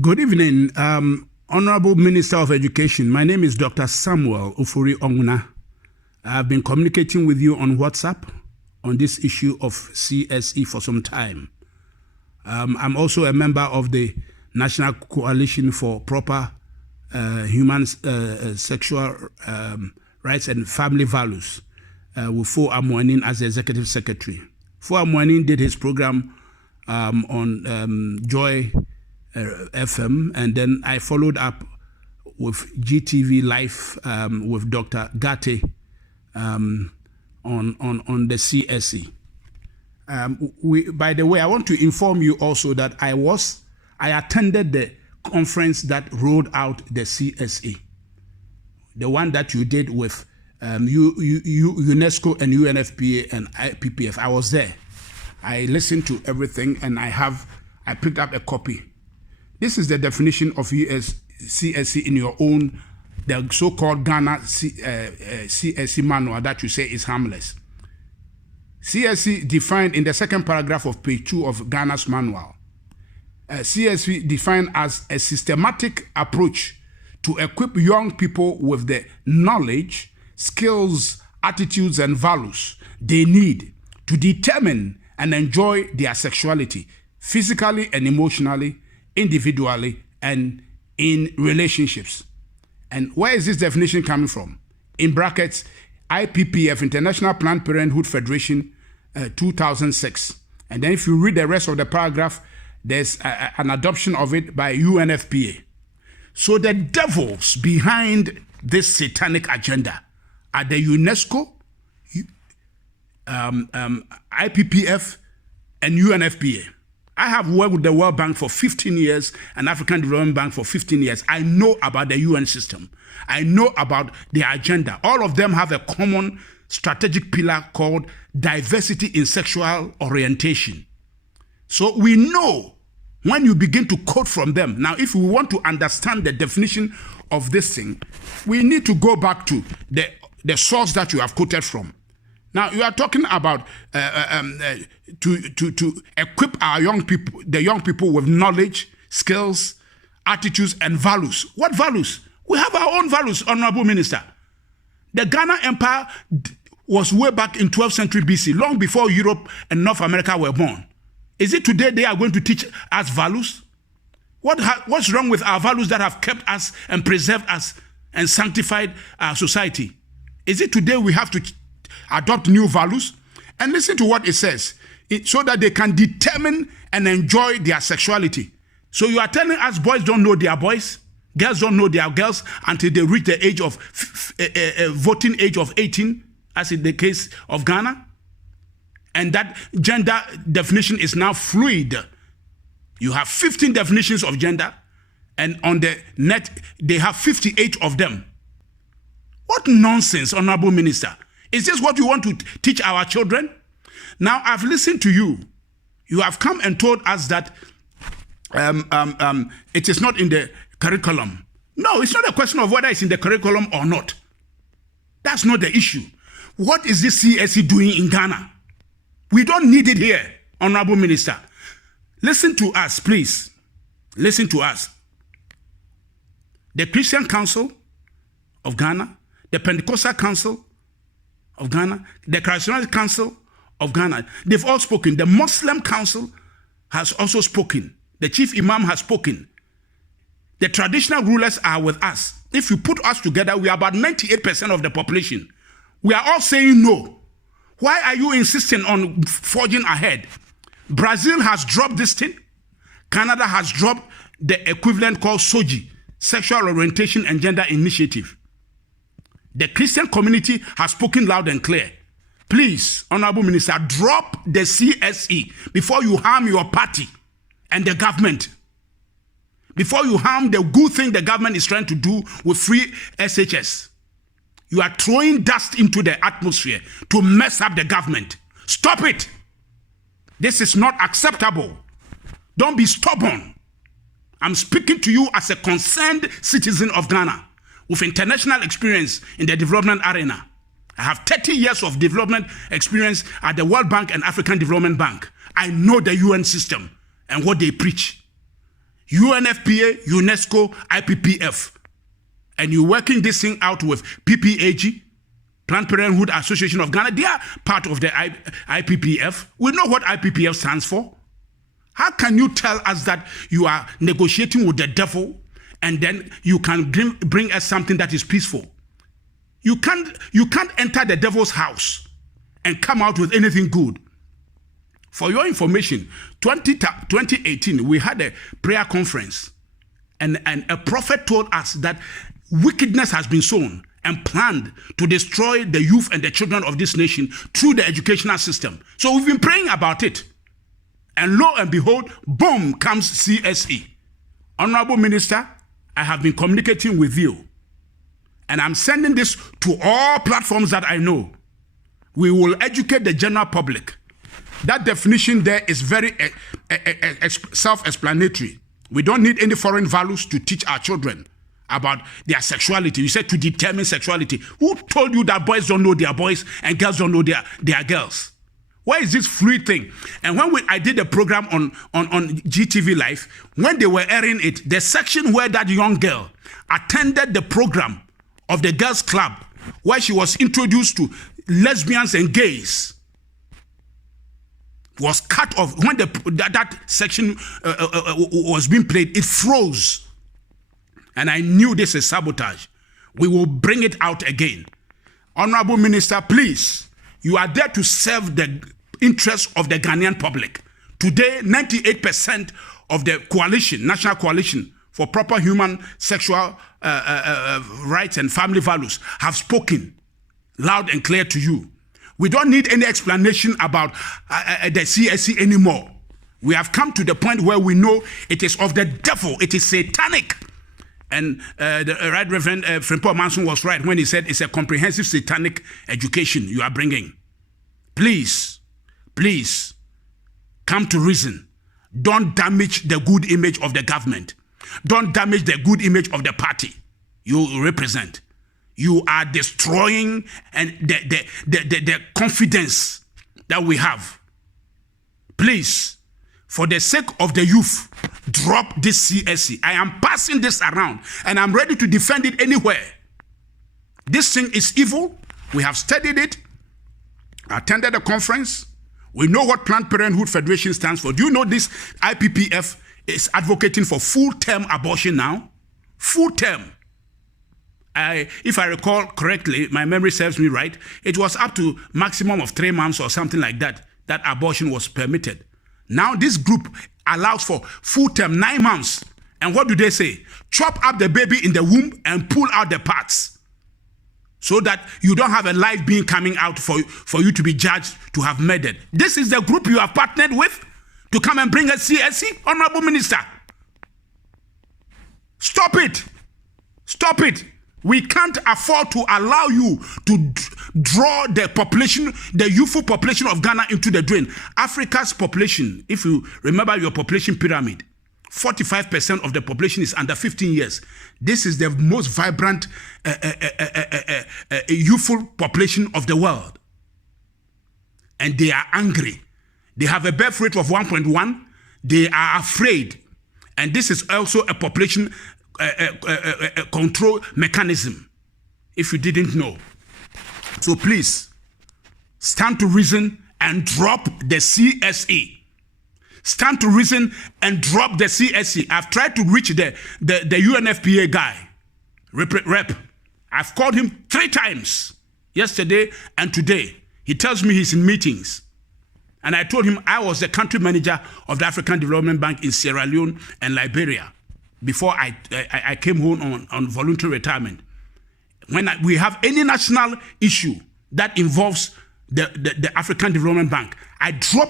Good evening, Honorable Minister of Education. My name is Dr. Samuel Ofori Onguna. I've been communicating with you on WhatsApp on this issue of CSE for some time. I'm also a member of the National Coalition for Proper Human Sexual Rights and Family Values with Fo Amwanin as the Executive Secretary. Fo Amwanin did his program on Joy FM, and then I followed up with GTV Live with Dr. Gate on the CSE. By the way, I want to inform you also that I attended the conference that rolled out the CSE, the one that you did with UNESCO and UNFPA and IPPF. I was there. I listened to everything, and I picked up a copy. This is the definition of CSE in your own, the so-called Ghana CSE manual that you say is harmless. CSE defined in the second paragraph of page 2 of Ghana's manual. CSE defined as a systematic approach to equip young people with the knowledge, skills, attitudes, and values they need to determine and enjoy their sexuality, physically and emotionally, individually, and in relationships. And where is this definition coming from? In brackets, IPPF, International Planned Parenthood Federation, 2006. And then if you read the rest of the paragraph, there's an adoption of it by UNFPA. So the devils behind this satanic agenda are the UNESCO, IPPF, and UNFPA. I have worked with the World Bank for 15 years and African Development Bank for 15 years. I know about the UN system. I know about their agenda. All of them have a common strategic pillar called diversity in sexual orientation. So we know when you begin to quote from them. Now, if we want to understand the definition of this thing, we need to go back to the source that you have quoted from. Now, you are talking about to equip our young people, the young people, with knowledge, skills, attitudes, and values. What values? We have our own values, Honorable Minister. The Ghana Empire was way back in 12th century BC, long before Europe and North America were born. Is it today they are going to teach us values? What's wrong with our values that have kept us and preserved us and sanctified our society? Is it today we have to adopt new values? And listen to what it says, so that they can determine and enjoy their sexuality. So you are telling us boys don't know their boys, girls don't know their girls until they reach the age of voting age of 18, as in the case of Ghana? And that gender definition is now fluid. You have 15 definitions of gender, and on the net, they have 58 of them. What nonsense, Honorable Minister. Is this what you want to teach our children? Now, I've listened to you. You have come and told us that it is not in the curriculum. No, it's not a question of whether it's in the curriculum or not. That's not the issue. What is this CSE doing in Ghana? We don't need it here, Honorable Minister. Listen to us, please. Listen to us. The Christian Council of Ghana, the Pentecostal Council of Ghana, the Charismatic Council of Ghana, they've all spoken. The Muslim Council has also spoken. The Chief Imam has spoken. The traditional rulers are with us. If you put us together, we are about 98% of the population. We are all saying no. Why are you insisting on forging ahead? Brazil has dropped this thing. Canada has dropped the equivalent called SOGI, Sexual Orientation and Gender Initiative. The Christian community has spoken loud and clear. Please, Honorable Minister, drop the CSE before you harm your party and the government. Before you harm the good thing the government is trying to do with free SHS. You are throwing dust into the atmosphere to mess up the government. Stop it. This is not acceptable. Don't be stubborn. I'm speaking to you as a concerned citizen of Ghana with international experience in the development arena. I have 30 years of development experience at the World Bank and African Development Bank. I know the UN system and what they preach. UNFPA, UNESCO, IPPF. And you're working this thing out with PPAG, Planned Parenthood Association of Ghana. They are part of the IPPF. We know what IPPF stands for. How can you tell us that you are negotiating with the devil and then you can bring us something that is peaceful? You can't enter the devil's house and come out with anything good. For your information, 2018, we had a prayer conference and a prophet told us that wickedness has been sown and planned to destroy the youth and the children of this nation through the educational system. So we've been praying about it. And lo and behold, boom, comes CSE. Honorable Minister, I have been communicating with you. And I'm sending this to all platforms that I know. We will educate the general public. That definition there is very self-explanatory. We don't need any foreign values to teach our children about their sexuality. You said to determine sexuality. Who told you that boys don't know their boys and girls don't know their girls? Why is this fluid thing? And when I did a program on GTV Live, when they were airing it, the section where that young girl attended the program of the girls' club, where she was introduced to lesbians and gays, was cut off. When that section was being played, it froze. And I knew this is sabotage. We will bring it out again. Honorable Minister, please, you are there to serve the interests of the Ghanaian public. Today, 98% of the coalition, National Coalition for Proper Human Sexual Rights and Family Values, have spoken loud and clear to you. We don't need any explanation about the CSE anymore. We have come to the point where we know it is of the devil, it is satanic. And the Right Reverend Frimpong Manson was right when he said it's a comprehensive satanic education you are bringing. Please, please, come to reason. Don't damage the good image of the government. Don't damage the good image of the party you represent. You are destroying and the confidence that we have. Please, for the sake of the youth, drop this CSE. I am passing this around and I'm ready to defend it anywhere. This thing is evil. We have studied it. I attended the conference. We know what Planned Parenthood Federation stands for. Do you know this IPPF is advocating for full-term abortion now? Full-term. If I recall correctly, my memory serves me right, it was up to maximum of 3 months or something like that, that abortion was permitted. Now this group allows for full-term 9 months. And what do they say? Chop up the baby in the womb and pull out the parts so that you don't have a life being coming out for you to be judged to have murdered. This is the group you have partnered with to come and bring a CSE, Honorable Minister. Stop it. Stop it. We can't afford to allow you to draw the population, the youthful population of Ghana into the drain. Africa's population, if you remember your population pyramid, 45% of the population is under 15 years. This is the most vibrant youthful population of the world. And they are angry. They have a birth rate of 1.1. They are afraid. And this is also a population control mechanism, if you didn't know. So please, stand to reason and drop the CSE. Stand to reason and drop the CSE. I've tried to reach the UNFPA guy, rep. I've called him 3 times, yesterday and today. He tells me he's in meetings. And I told him I was the country manager of the African Development Bank in Sierra Leone and Liberia before I came home on voluntary retirement. When we have any national issue that involves the African Development Bank, I drop